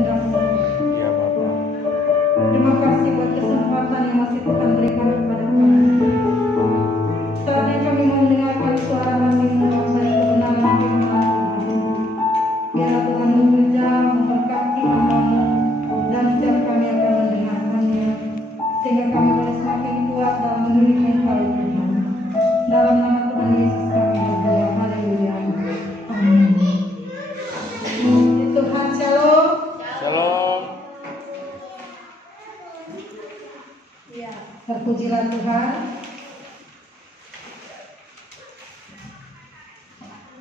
kehendak-Mu. Ya Bapak. Terima kasih buat kesempatan yang masih Tuhan berikan kepada kami. Saatnya kami mendengarkan suara hati-Mu dari kebenaran firman Tuhan. Biar Tuhan bekerja memberkati hamba-Mu dan setiap kami akan mendengarkannya, sehingga kami boleh semakin kuat dalam menurut Engkau Tuhan. Dalam nama Tuhan Yesus kami berdoa. Haleluya. Amin. Tuhan, shalom. Shalom. Ya, terpujilah Tuhan.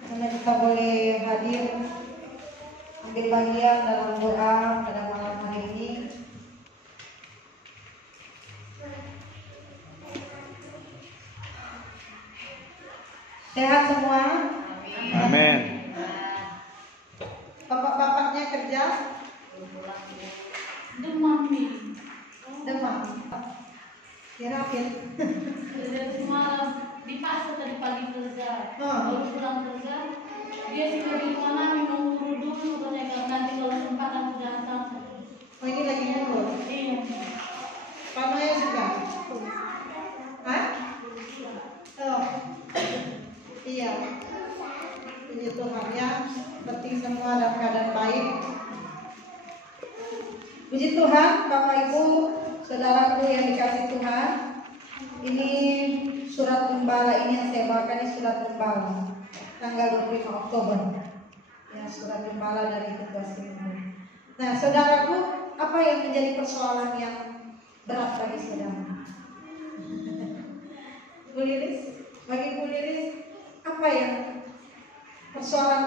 Karena kita boleh hadir ambil bagian dalam doa pada malam hari ini. Sehat semua? Amin. Bapak-bapaknya kerja? Demam. Demam. Kira-kira. Kerja semalam di pasar tadi pagi kerja. Oh. Baru pulang kerja, dia sih di rumah minum dulu katanya nanti kalau sempat aku datang. Oh, ini lagi ngurus. Iya. Pamaya juga? Hah? Oh. Iya. Puji Tuhan ya. Penting semua dalam keadaan baik. Puji Tuhan, Bapak Ibu, saudaraku yang dikasih Tuhan. Ini surat gembala ini yang saya bawakan, ini surat gembala tanggal 25 Oktober. Ya, surat gembala dari Ketua Seribu. Nah, saudaraku, apa yang menjadi persoalan yang berat bagi saudara? Bu Liris, bagi Bu Liris, apa yang persoalan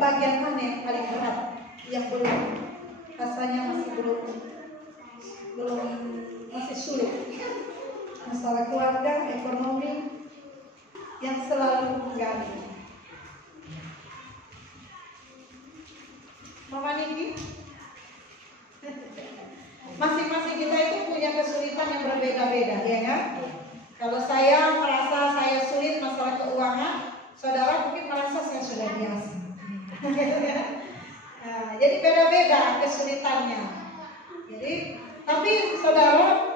bagian mana yang paling berat, yang belum rasanya masih sulit? Masalah keluarga, ekonomi yang selalu mengganggu. Mama Niki, masing-masing kita itu punya kesulitan yang berbeda-beda, ya kan? Kalau saya merasa saya sulit masalah keuangan, saudara mungkin merasa saya sudah biasa. Nah, jadi beda-beda kesulitannya. Jadi, tapi saudara,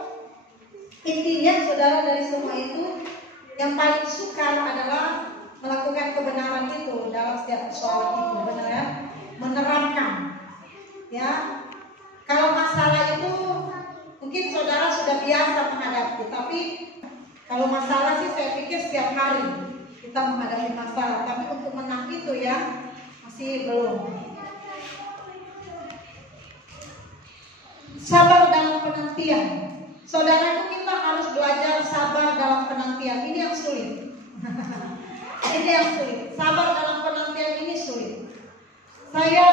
intinya saudara dari semua itu yang paling sukar adalah melakukan kebenaran itu dalam setiap persoalan itu, benar ya? Menerapkan. Ya, kalau masalah itu mungkin saudara sudah biasa menghadapi, tapi kalau masalah sih saya pikir setiap hari kita menghadapi masalah, tapi untuk menang itu ya masih belum. Sabar dalam penantian. Saudaraku, kita harus belajar sabar dalam penantian. Ini yang sulit. Ini yang sulit. Sabar dalam penantian ini sulit. Saya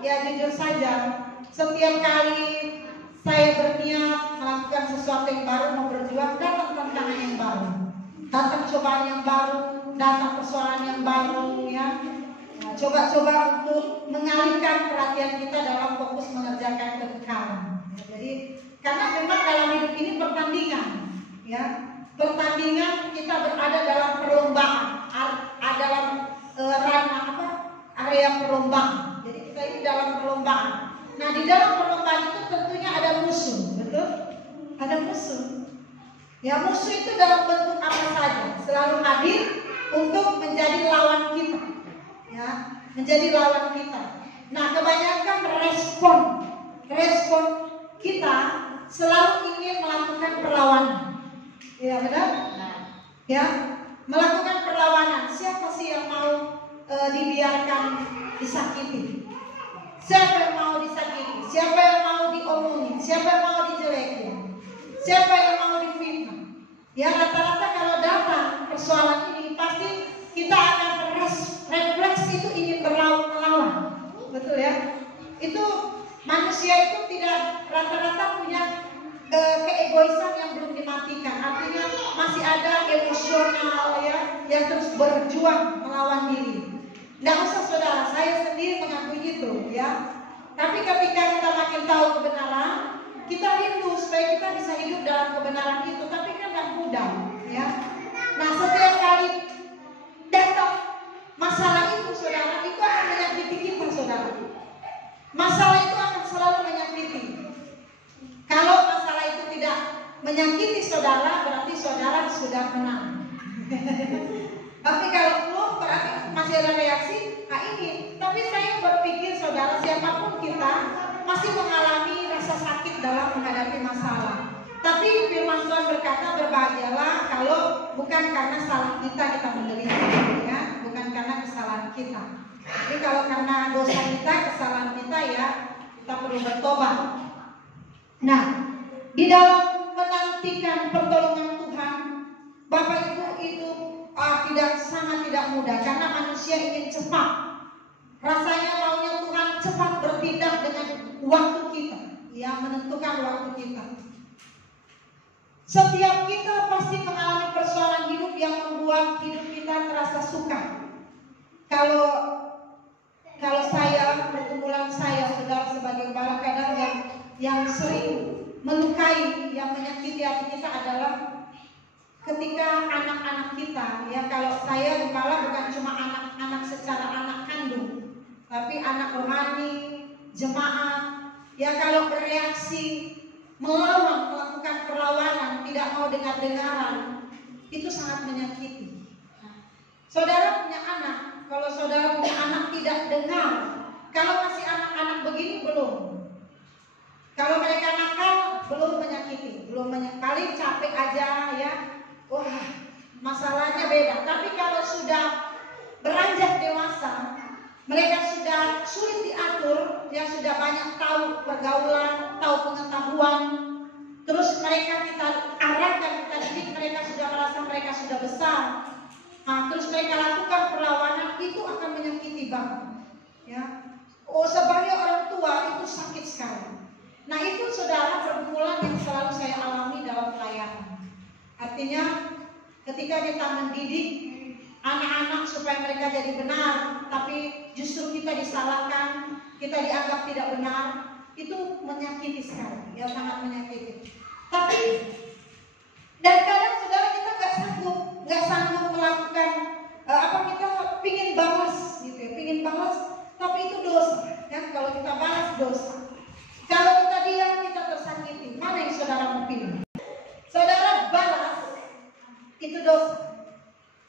ya jujur saja, setiap kali saya berniat melakukan sesuatu yang baru, mau berjuang, datang tantangan yang baru, datang cobaan yang baru, datang persoalan yang baru, ya. Nah, coba-coba untuk mengalihkan perhatian kita dalam fokus mengerjakan kekekalan. Ya, jadi karena memang dalam hidup ini pertandingan, ya. Pertandingan, kita berada dalam perlombaan, dalam area perlombaan. Jadi kita ini dalam perlombaan. Nah, di dalam perlombaan itu tentunya ada musuh, betul? Ada musuh. Ya, musuh itu dalam bentuk apa saja selalu hadir untuk menjadi lawan kita. Ya, menjadi lawan kita. Nah, kebanyakan respon kita selalu ingin melakukan perlawanan. Ya, benar? Ya, melakukan perlawanan. Siapa sih yang mau dibiarkan disakiti? Siapa yang mau disakiti? Siapa yang mau diomongin? Siapa yang mau dijelekin? Siapa yang mau difitnah? Ya, rata-rata kalau datang persoalan ini pasti kita akan refleks itu ingin melawan. Betul ya? Itu manusia itu tidak rata-rata punya keegoisan yang belum dimatikan. Artinya masih ada emosional ya, yang terus berjuang melawan diri. Nggak usah saudara, saya sendiri mengakui itu ya. Tapi ketika kita makin tahu kebenaran, kita rindu supaya kita bisa hidup dalam kebenaran itu. Tapi kan nggak mudah ya. Nah, setiap kali datang masalah itu saudara, itu akan menyakiti kita saudara. Masalah itu akan selalu menyakiti. Kalau masalah itu tidak menyakiti saudara, berarti saudara sudah menang. Tapi kalau belum, berarti masih ada reaksi. Nah ini, tapi saya berpikir saudara, siapapun kita masih mengalami rasa sakit dalam menghadapi masalah. Tapi firman Tuhan berkata, berbahagialah kalau bukan karena salah kita menderita, ya, bukan karena kesalahan kita. Jadi kalau karena dosa kita, kesalahan kita, ya kita perlu bertobat. Nah, di dalam menantikan pertolongan Tuhan, Bapak Ibu, itu sangat tidak mudah karena manusia ingin cepat. Rasanya maunya Tuhan cepat bertindak dengan waktu kita, ya, menentukan waktu kita. Setiap kita pasti mengalami persoalan hidup yang membuat hidup kita terasa sukar. Kalau saya, pergumulan saya, saudara sebagai gembala, kadang yang sering melukai, yang menyakiti hati kita adalah ketika anak-anak kita, ya, kalau saya gembala bukan cuma anak-anak secara anak kandung, tapi anak rohani, jemaat, ya, kalau bereaksi melawan, melakukan perlawanan, tidak mau dengar-dengaran, itu sangat menyakiti. Saudara punya anak, kalau saudara punya anak tidak dengar, kalau masih anak-anak begini belum. Kalau mereka nakal belum menyakiti, paling capek aja, ya. Wah, masalahnya beda. Tapi kalau sudah beranjak dewasa, mereka sudah sulit diatur, ya, sudah banyak tahu pergaulan, tahu pengetahuan. Terus mereka kita arahkan, kita didik, mereka sudah merasa mereka sudah besar. Nah, terus mereka lakukan perlawanan, itu akan menyakiti banget, ya. Oh, sebagai orang tua itu sakit sekali. Nah, itu saudara pergumulan yang selalu saya alami dalam pelayanan. Artinya ketika kita mendidik anak-anak supaya mereka jadi benar, tapi justru kita disalahkan, kita dianggap tidak benar, itu menyakiti sekali, ya, sangat menyakiti. Tapi dan kadang saudara kita nggak sanggup melakukan kita pingin balas, gitu ya, pingin balas, tapi itu dosa, ya. Kalau kita balas dosa, kalau kita diam kita tersakiti. Mana yang saudara mau pilih? Saudara balas itu dosa.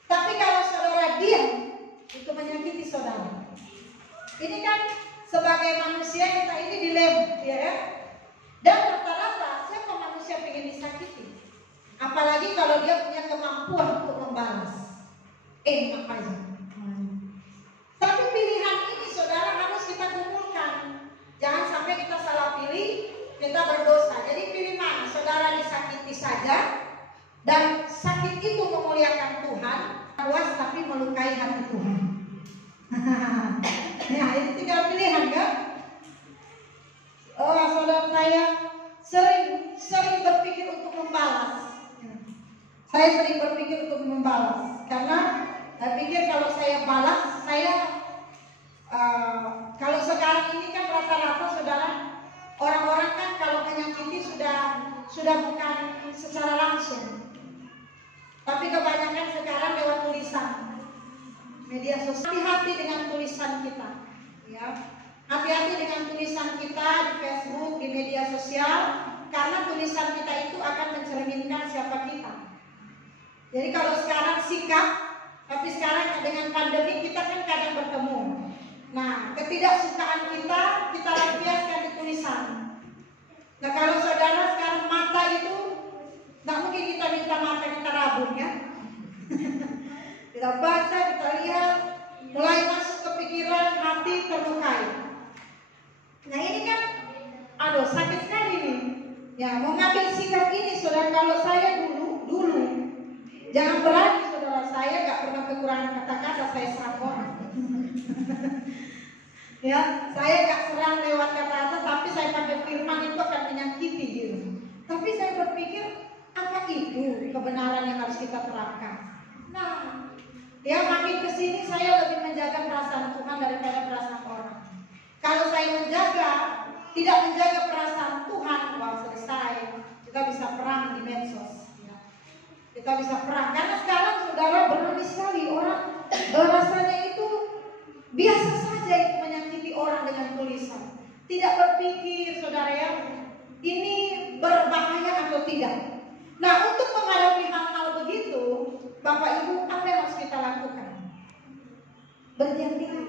Tapi kalau saudara diam, itu menyakiti saudara. Ini kan sebagai manusia kita ini dilema, ya. Dan rata-rata siapa manusia pengen disakiti? Apalagi kalau dia punya kemampuan untuk membalas. Enak aja. Tapi pilihan ini saudara harus kita kumpulkan. Jangan sampai kita salah pilih, kita berdosa. Jadi pilih mana? Saudara disakiti saja, dan sakit itu memuliakan Tuhan, puas tapi melukai hati Tuhan. Ya, itu tinggal pilihan, kan? Oh, saudara saya sering berpikir untuk membalas. Saya sering berpikir untuk membalas karena saya pikir kalau saya balas, kalau sekarang ini kan rata-rata saudara, orang-orang kan kalau menyakiti sudah bukan secara langsung. Tapi kebanyakan sekarang lewat tulisan, media sosial. Hati-hati dengan tulisan kita, ya. Hati-hati dengan tulisan kita di Facebook, di media sosial, karena tulisan kita itu akan mencerminkan siapa kita. Jadi kalau sekarang sikap, tapi sekarang dengan pandemi kita kan kadang bertemu. Nah, ketidaksukaan kita lampiaskan di tulisan. Nah, kalau saudara sekarang mata itu, nggak mungkin kita minta mata kita rabun, ya. Kita baca, kita lihat, mulai masuk ke pikiran, hati terlukai. Nah, ini kan, aduh, sakit sekali nih. Ya, mau ngambil sikap ini, saudara. Kalau saya dulu, jangan berani, saudara. Saya nggak pernah kekurangan kata-kata, saya serang orang. Ya, saya nggak serang lewat kata-kata, tapi saya pakai firman itu akan menyakiti, gitu. Tapi saya berpikir, apa itu kebenaran yang harus kita terapkan? Nah, ya, makin kesini saya lebih menjaga perasaan Tuhan daripada perasaan orang. Kalau saya tidak menjaga perasaan Tuhan, wah, selesai. Kita bisa perang di medsos, ya. Kita bisa perang karena sekarang saudara berani sekali orang rasanya itu biasa saja itu menyakiti orang dengan tulisan. tidak berpikir, saudara ya, ini berbahaya atau tidak. Nah, untuk menghadapi hal-hal begitu, Bapak Ibu, apa yang harus kita lakukan? Berdiam diri.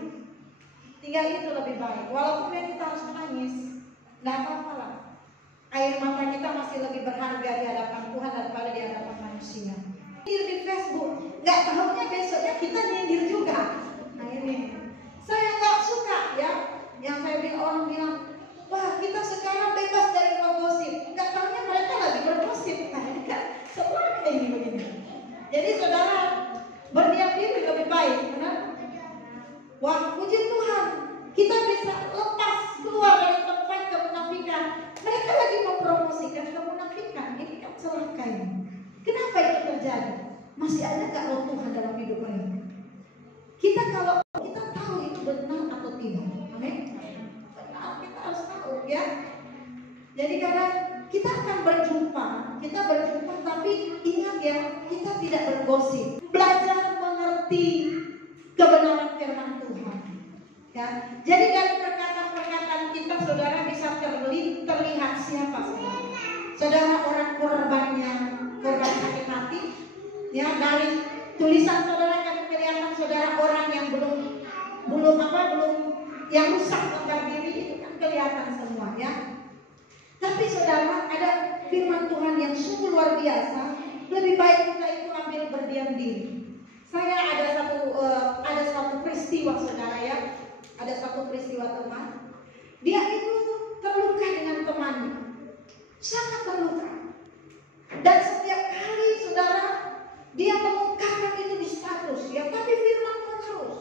Tinggal itu lebih baik. Walaupun kita harus menangis, nggak apa-apa lah. Air mata kita masih lebih berharga di hadapan Tuhan daripada di hadapan manusia. Di Facebook, nggak tahunya besoknya kita nyindir juga. Nah ini, saya nggak suka ya, yang saya bilang orang bilang, wah kita sekarang bebas dari menggosip. Nggak tahunya mereka lagi bergosip. Nah ini kan sebenarnya ini begini. Jadi saudara, berdiam diri lebih baik, benar? Wah, puji Tuhan, kita bisa lepas keluar dari tempat kemunafikan. Mereka lagi mempromosikan kemunafikan. Ini kan celaka ini. Kenapa itu terjadi? Masih ada nggak roh Tuhan dalam hidup mereka? Kalau kita tahu itu benar atau tidak, amin. Benar, kita harus tahu ya. Jadi kadang kita akan berjumpa, tapi ingat ya, kita tidak bergosip. Belajar mengerti kebenaran firman Tuhan. Ya, jadi dari perkataan-perkataan kita, saudara bisa terlihat siapa saudara. Saudara orang korban sakit hati. Ya, dari tulisan saudara akan kelihatan saudara orang yang belum yang rusak lengkap diri itu kan kelihatan semua ya. Tapi saudara, ada firman Tuhan yang sungguh luar biasa. Lebih baik kita itu ambil berdiam diri. Saya ada satu peristiwa saudara ya. Ada satu peristiwa teman. Dia itu terluka dengan temannya. Sangat terluka. Dan setiap kali saudara dia mengungkapkan itu di status ya, tapi firman Tuhan terus.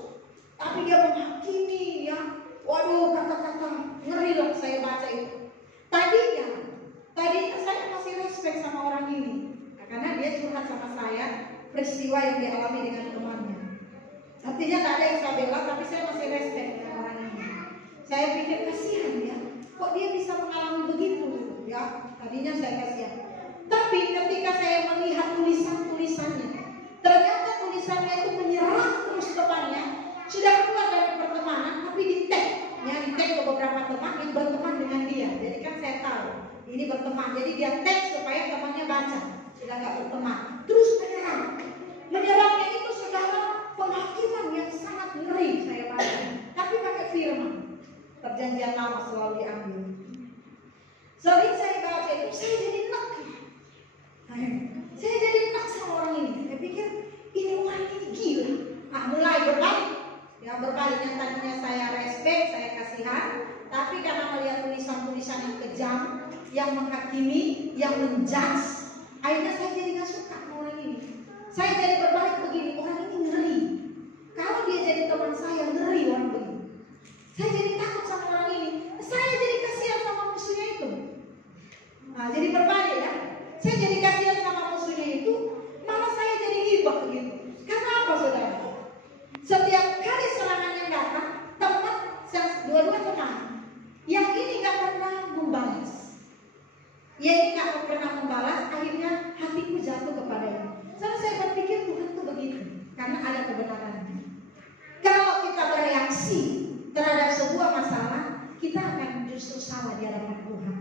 Tapi dia menghakimi ya. Waduh, kata-kata ngeri lah saya baca itu. Tadinya saya masih respect sama orang ini. Nah, karena dia curhat sama saya peristiwa yang dialami dengan temannya. Artinya tak ada yang saya bela, tapi saya masih respect dengan orang ini. Saya pikir kasihan ya, kok dia bisa mengalami begitu ya. Tadinya saya kasihan. Tapi ketika saya melihat tulisannya, ternyata tulisannya itu menyerang terus temannya. Sudah keluar dari pertemanan, tapi di-tag ke beberapa teman yang berteman dengan dia. Jadi kan saya tahu ini berteman, jadi dia tag supaya temannya baca. Sudah nggak berteman, terus menyerangnya itu saudara, penghakiman yang sangat ngeri saya baca. Tapi pakai firman, perjanjian lama selalu diambil. Sering saya baca itu, saya jadi enak. Saya jadi enak sama orang ini. Saya pikir ini orang ini gila. Nah, mulai berbalik. Yang berbalik, yang tadinya saya respect, saya kasihan, tapi karena melihat tulisan-tulisan yang kejam, yang menghakimi, yang menjudge, akhirnya saya jadi nggak suka sama orang ini. Saya jadi berbalik begini, orang ini ngeri. Kalau dia jadi teman saya, ngeri orang begini. Saya jadi takut sama orang ini. Saya jadi kasihan sama musuhnya itu. Nah, jadi berbalik ya. Saya jadi kasihan sama musuhnya itu, malah saya jadi ghibah begitu. Karena apa saudara? Setiap kali serangan yang datang, teman, dua-dua teman, yang ini nggak pernah membalas. Ya ini nggak pernah membalas, akhirnya hatiku jatuh kepadanya. Soalnya saya berpikir Tuhan itu begitu, karena ada kebenarannya. Kalau kita bereaksi terhadap sebuah masalah, kita akan justru salah di hadapan Tuhan.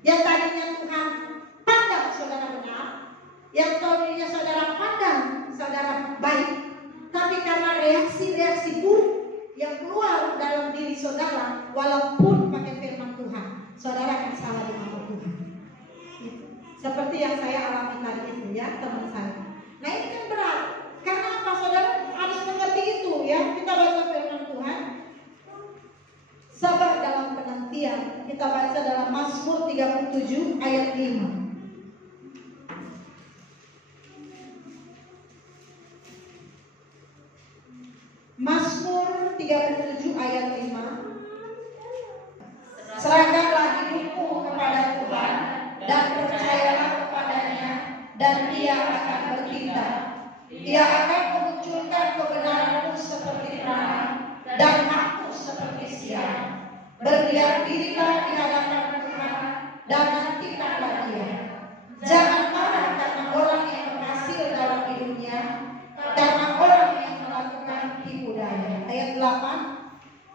Yang tadinya Tuhan pandang saudara benar, yang tadinya saudara pandang saudara baik, tapi karena reaksi-reaksi buruk yang keluar dalam diri saudara, walaupun pakai firman Tuhan, saudara akan salah di mata Tuhan. Seperti yang saya alami tadi itu ya, teman saya. Nah ini kan berat. Karena apa saudara harus mengerti itu ya. Kita baca firman Tuhan. Sabar dalam penantian. Kita baca dalam Mazmur 37 ayat 5. Mazmur 37 ayat 5. Serahkanlah hidupmu kepada Tuhan dan percayalah kepadanya, dan Dia akan bertindak. Dia akan memunculkan kebenaranmu seperti terang dan hakmu seperti siang. Berdiam dirilah di hadapan Tuhan dan nantikanlah Dia. Jangan marah karena orang yang berhasil dalam hidupnya, karena orang yang melakukan tipu daya. Ayat 8.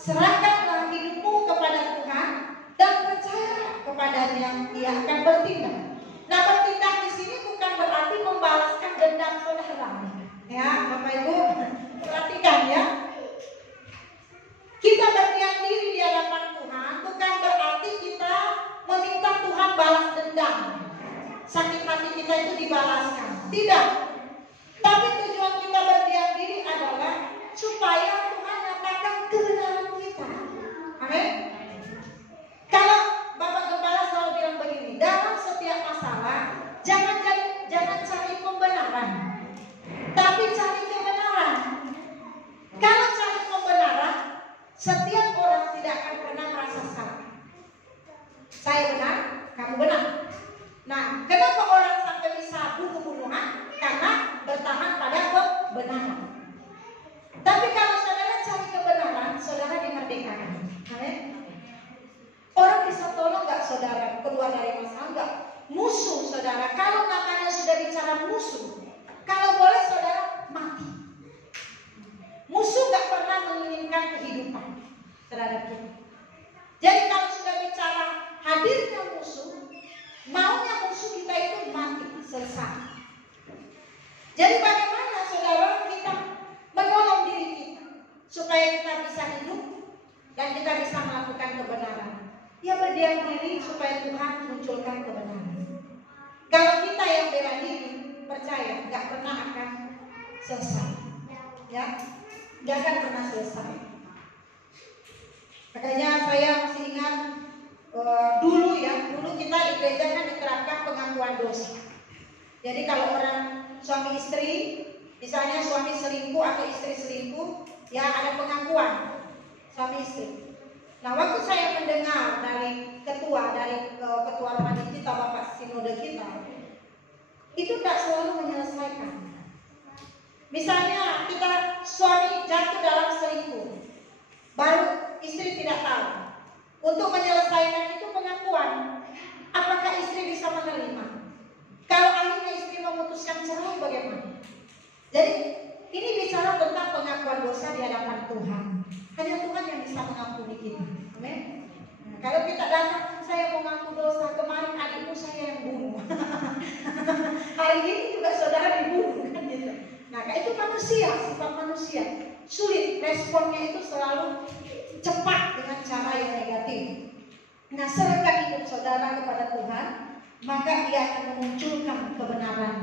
serahkanlah hidupmu kepada Tuhan dan percaya kepadanya, Dia akan bertindak. Nah, bertindak di sini bukan berarti membalaskan dendam saudara. Ya, Bapak Ibu, perhatikan ya. Kita berdiam diri di hadapan Tuhan bukan berarti kita meminta Tuhan balas dendam. Sakit hati kita itu dibalaskan. Tidak. Tapi tujuan kita berdiam diri adalah supaya Tuhan nyatakan kebenaran kita. Amin. Kalau Bapak Gembala selalu bilang begini, dalam setiap masalah jangan cari pembenaran, tapi cari kebenaran. Kalau cari pembenaran, setiap orang tidak akan pernah merasa salah. Saya benar, kamu benar. Nah, kenapa orang sampai bisa bunuh-bunuhan? Karena bertahan pada kebenaran. Tapi kalau saudara cari kebenaran, saudara dimerdekakan. Amin. Orang bisa tolong gak saudara keluar dari masalah? Enggak. Musuh saudara, kalau namanya sudah bicara musuh, kalau boleh saudara mati. Musuh gak pernah menginginkan kehidupan terhadap kita. Jadi kalau sudah bicara hadirnya musuh, maunya musuh kita itu mati, selesai. Jadi bagaimana saudara kita menolong diri kita supaya kita bisa hidup dan kita bisa melakukan kebenaran? Ya berdiam diri supaya Tuhan munculkan kebenaran. Kalau kita yang bela diri, percaya gak pernah akan selesai. Ya, gak akan pernah selesai. Makanya saya masih ingat dulu kita di gereja kan diterapkan pengakuan dosa. Jadi kalau orang suami istri, misalnya suami selingkuh atau istri selingkuh, ya ada pengakuan suami istri. Nah, waktu saya mendengar dari ketua rohani kita, Bapak Sinode kita, itu tidak selalu menyelesaikan. Misalnya kita suami jatuh dalam selingkuh, baru istri tidak tahu. Untuk menyelesaikan itu pengakuan, apakah istri bisa menerima? Kalau akhirnya istri memutuskan cerai bagaimana? Jadi ini bicara tentang pengakuan dosa di hadapan Tuhan. Hanya Tuhan yang bisa mengampuni kita. Amin. Nah, kalau kita datang, saya mau ngaku dosa, kemarin adikmu saya yang bunuh. Hari ini juga saudara dibunuh kan gitu. Nah, itu manusia, sifat manusia. Sulit, responnya itu selalu cepat dengan cara yang negatif. Nah, serahkan hidup saudara kepada Tuhan, maka Dia akan memunculkan kebenaran.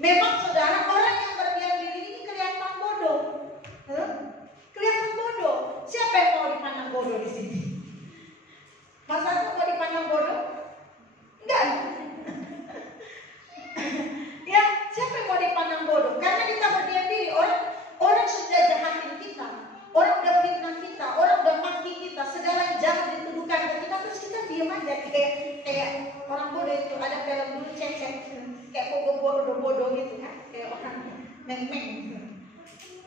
Memang saudara, orang yang berdiam diri ini kelihatan bodoh. Kelihatan bodoh. Siapa yang mau dipandang bodoh di sini? Masa itu mau dipandang bodoh? Enggak. Ya, siapa yang mau dipandang bodoh? Karena kita berdiam diri. Orang sudah jahatin kita, orang udah fitnah kita, orang udah maki kita, segala yang jahat dituduhkan ke kita, terus kita diam aja kayak orang bodoh itu. Ada film dulu cecek, kayak bodoh gitu kan, kayak orang meng-meng.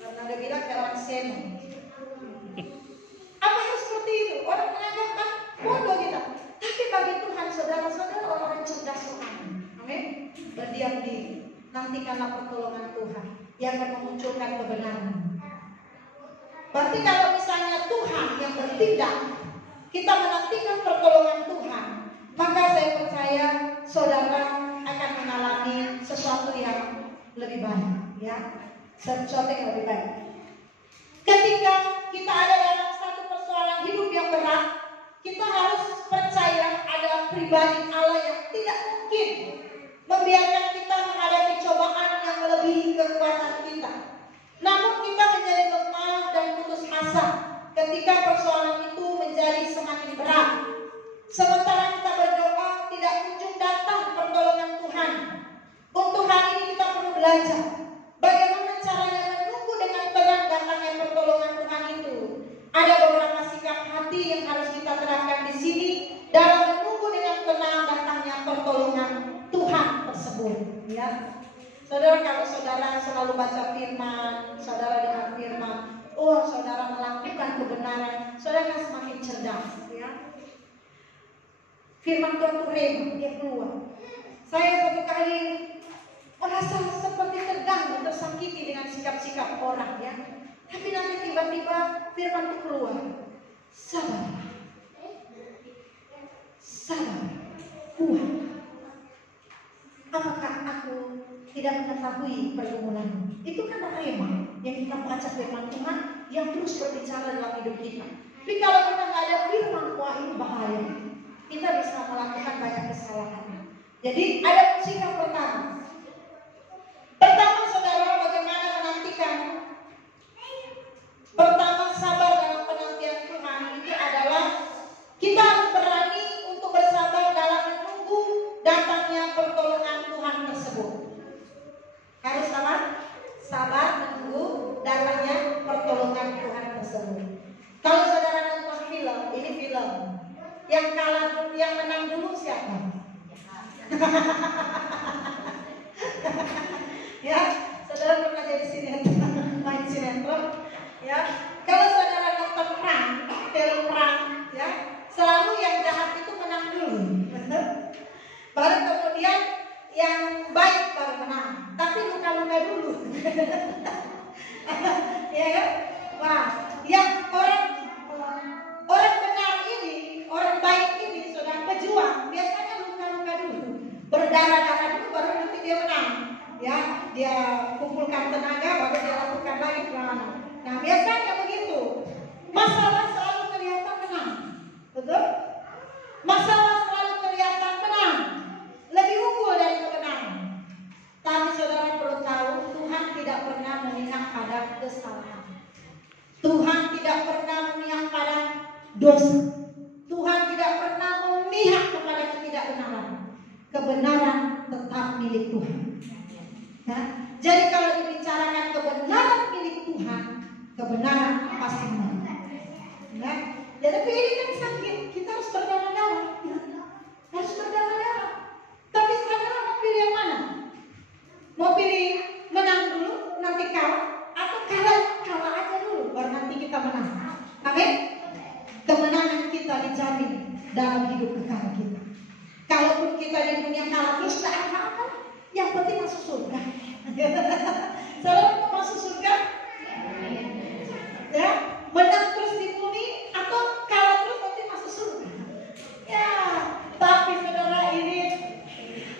Karena ada bilang kayak orang seno. Apa yang seperti itu? Orang menganggap bodoh kita. Tapi bagi Tuhan, saudara-saudara, orang cerdas rohani. Amin. Berdiam diri. Nantikanlah pertolongan Tuhan. Dia akan memunculkan kebenaran. Berarti kalau misalnya Tuhan yang bertindak, kita menantikan pertolongan Tuhan, maka saya percaya saudara akan mengalami sesuatu yang lebih baik, ya. Sesuatu yang lebih baik. Ketika kita ada dalam satu persoalan hidup yang berat, kita harus percaya ada pribadi Allah yang tidak mungkin membiarkan kita menghadapi cobaan yang melebihi kekuatan kita. Namun kita menjadi lemah dan putus asa ketika persoalan itu menjadi semakin berat. Sementara kita berdoa tidak kunjung datang pertolongan Tuhan. Untuk hari ini kita perlu belajar bagaimana caranya menunggu dengan tenang datangnya pertolongan Tuhan itu. Ada beberapa sikap hati yang harus kita terapkan di sini dalam menunggu dengan tenang datangnya pertolongan Tuhan tersebut. Ya, saudara, kalau saudara selalu baca firman, saudara dengar firman, saudara melakukan kebenaran, saudara akan semakin cerdas. Ya, firman Tuhan itu rema, dia keluar. Saya satu kali merasa seperti terganggu, tersakiti dengan sikap-sikap orang, ya. Tapi nanti tiba-tiba firman itu keluar. sabar. Sabar, kuat. Apakah aku tidak mengetahui pergumulanmu? Itu kan rema yang kita baca firman Tuhan yang terus berbicara dalam hidup kita. Tapi kalau kita nggak ada firman, wah ini bahaya. Kita bisa melakukan banyak kesalahan. Jadi ada sikap pertama. Pertama, saudara, bagaimana menantikan? Pertama, sabar dalam penantian Tuhan itu adalah kita harus berani untuk bersabar dalam menunggu datangnya pertolongan Tuhan tersebut. Harus sabar menunggu datangnya pertolongan Tuhan tersebut. Kalau saudara nonton film, ini film yang kalah, yang menang dulu siapa? Ya, saudara pernah jadi sinetron, main sinetron, ya. Kalau saudara nonton perang, film perang, ya, selalu yang jahat itu menang dulu, baru kemudian yang baik baru menang, tapi luka-luka dulu. Ya kan? Wah, yang orang benar ini, orang baik ini, saudara pejuang, biasanya luka-luka dulu, berdarah-darah dulu, baru nanti dia menang. Ya, dia kumpulkan tenaga, baru dia lakukan lagi perlawanan. Nah, biasanya begitu. Masalah selalu kelihatan menang, betul? Masalah selalu kelihatan menang, lebih unggul dari kebenaran. Tapi saudara perlu tahu, Tuhan tidak pernah memihak pada kesalahan. Tuhan tidak pernah memihak pada dosa. Tuhan tidak pernah memihak kepada ketidakbenaran. Kebenaran tetap milik Tuhan. Nah, jadi kalau dibicarakan kebenaran milik Tuhan, kebenaran pasti menang. Ya, jadi ini kan sakit, kita harus berdarah-darah. Harus berdarah-darah. Tapi saudara mau pilih yang mana? Mau pilih menang dulu, nanti kalah, atau kalah aja dulu, baru nanti kita menang. Amin. Kemenangan kita dijamin dalam hidup kekal kita. Kalaupun kita di dunia kalah terus, tak apa-apa. Yang penting masuk surga. Saudara mau masuk surga? Ya, menang terus di bumi atau kalah terus nanti masuk surga? Ya, tapi saudara ini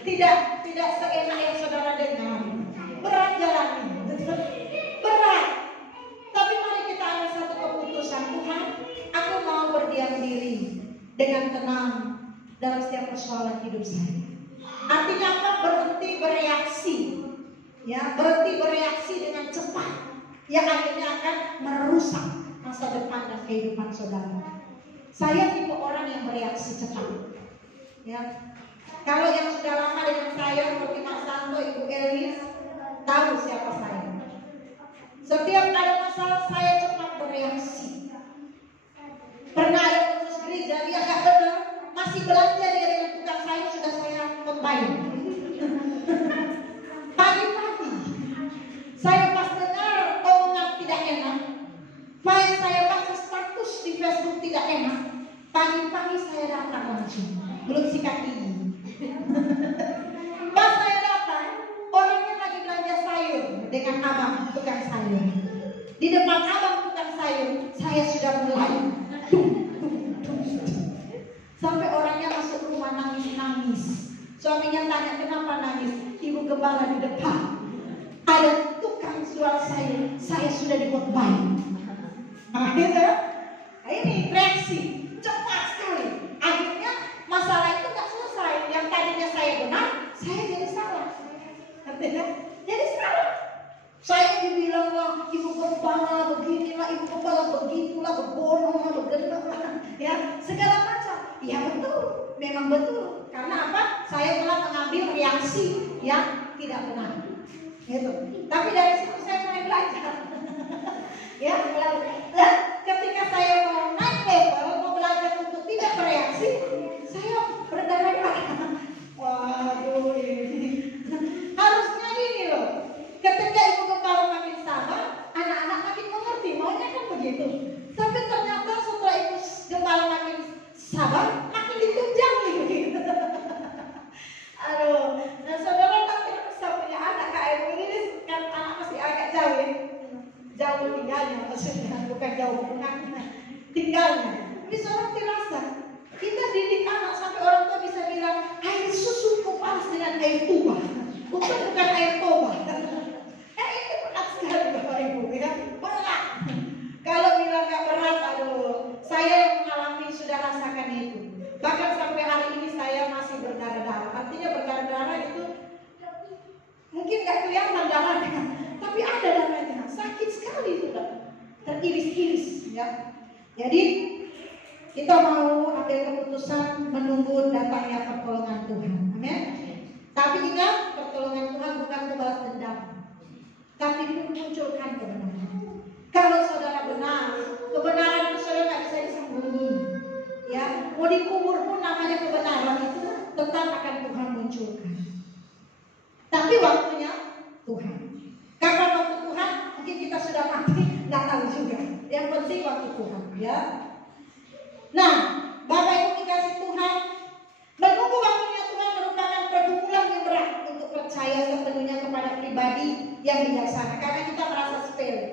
tidak seenak yang saudara dengar. Berat jalan ini, berat. Tapi mari kita ambil satu keputusan, Tuhan, aku mau berdiam diri dengan tenang dalam setiap persoalan hidup saya. Artinya apa? Berhenti bereaksi, ya, berhenti bereaksi dengan cepat, yang akhirnya akan merusak masa depan dan kehidupan saudara. Saya tipe orang yang bereaksi cepat, ya. Kalau yang sudah lama dengan saya seperti Mas Santo, Ibu Elis, tahu siapa saya. Setiap ada masalah saya cepat bereaksi. Pernah ada pengurus gereja, dia nggak benar, masih belanja dia dengan tukang sayur, sudah saya membayar. Pagi-pagi saya pas dengar omongan tidak enak, saya baca status di Facebook tidak enak, pagi-pagi saya datang langsung, belum sikat gigi. Pas saya datang, orangnya lagi belanja sayur dengan abang tukang sayur. Di depan abang tukang sayur, saya sudah mulai sampai orangnya masuk rumah nangis-nangis. Suaminya tanya kenapa nangis, ibu gembala di depan ada tukang jual sayur, saya sudah dibuat baik. Nah, gitu. Nah, ini reaksi cepat sekali. Akhirnya masalah itu nggak selesai. Yang tadinya saya benar, saya jadi salah. Artinya jadi salah. Saya dibilang lah, ibu gembala beginilah, ibu gembala begitulah, begono, begendong, ya segala macam. Ya betul, memang betul. Karena apa? Saya telah mengambil reaksi yang tidak benar. Gitu. Tapi dari situ saya mulai belajar. Ya, dan ketika saya mau naik level, mau belajar untuk tidak bereaksi, saya berdarah-darah. Waduh, ini harusnya gini loh. Ketika ibu gembala makin sabar, anak-anak makin mengerti. Maunya kan begitu. Tapi ternyata setelah ibu gembala makin sabar, makin ditunjang gitu. Aduh, nah saudara nanti bisa punya anak kayak ini kan anak masih agak jauh ya. Jauh tinggalnya maksudnya, bukan jauh hubungannya, tinggalnya. air tuba. Bukan air toba. Ini berat sekali Bapak Ibu ya. Berat. Kalau bilang gak berat, aduh, saya yang mengalami sudah rasakan itu. Bahkan sampai hari ini saya masih berdarah-darah. Artinya berdarah-darah itu mungkin gak kelihatan darahnya, tapi ada darahnya. Sakit sekali sudah, teriris-iris ya. Jadi kita mau ambil keputusan menunggu datangnya pertolongan Tuhan. Amin. Tapi ingat, pertolongan Tuhan bukan membalas dendam, tapi memunculkan kebenaran. Kalau saudara benar, kebenaran itu saudara tidak bisa disembunyi. Ya, mau dikubur pun namanya kebenaran itu tetap akan Tuhan munculkan. Tapi waktunya Tuhan. Kapan waktu Tuhan? Mungkin kita sudah mati, nggak tahu juga. Yang penting waktu Tuhan, ya. Nah, Bapak Ibu dikasih Tuhan, menunggu waktunya Tuhan merupakan pergumulan yang berat untuk percaya sepenuhnya kepada pribadi yang bijaksana. Karena kita merasa sepele.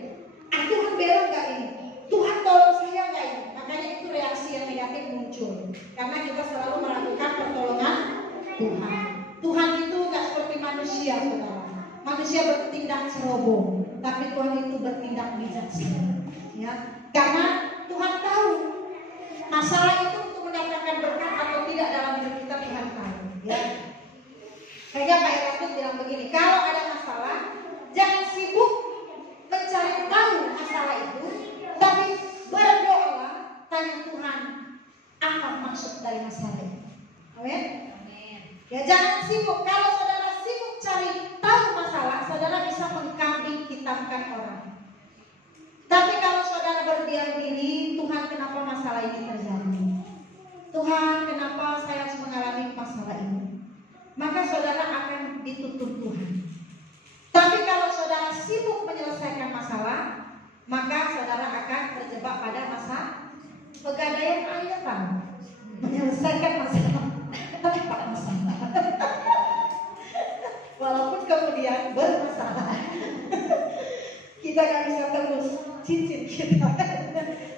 Tuhan bela nggak ini? Tuhan tolong saya nggak ini? Makanya itu reaksi yang negatif muncul. Karena kita selalu melakukan pertolongan Tuhan. Tuhan itu nggak seperti manusia, saudara. Manusia bertindak ceroboh, tapi Tuhan itu bertindak bijaksana. Ya, karena Tuhan tahu masalah itu untuk mendapatkan berkat atau tidak dalam hidup kita, Tuhan tahu. Ya, kayaknya Pak Erastus bilang begini, kalau ada masalah, jangan sibuk mencari tahu masalah itu, tapi berdoalah, tanya Tuhan apa maksud dari masalah itu. Amin. Ya, jangan sibuk. Kalau saudara sibuk cari tahu masalah, saudara bisa mengkambing hitamkan orang. Tapi kalau saudara berdiam diri, Tuhan kenapa masalah ini terjadi? Tuhan kenapa saya harus mengalami masalah ini? Maka saudara akan dituntut Tuhan. Tapi kalau saudara sibuk menyelesaikan masalah, maka saudara akan terjebak pada masa pegadaian ayatan. Menyelesaikan masalah tanpa masalah. Walaupun kemudian bermasalah, kita gak bisa tebus cincin kita.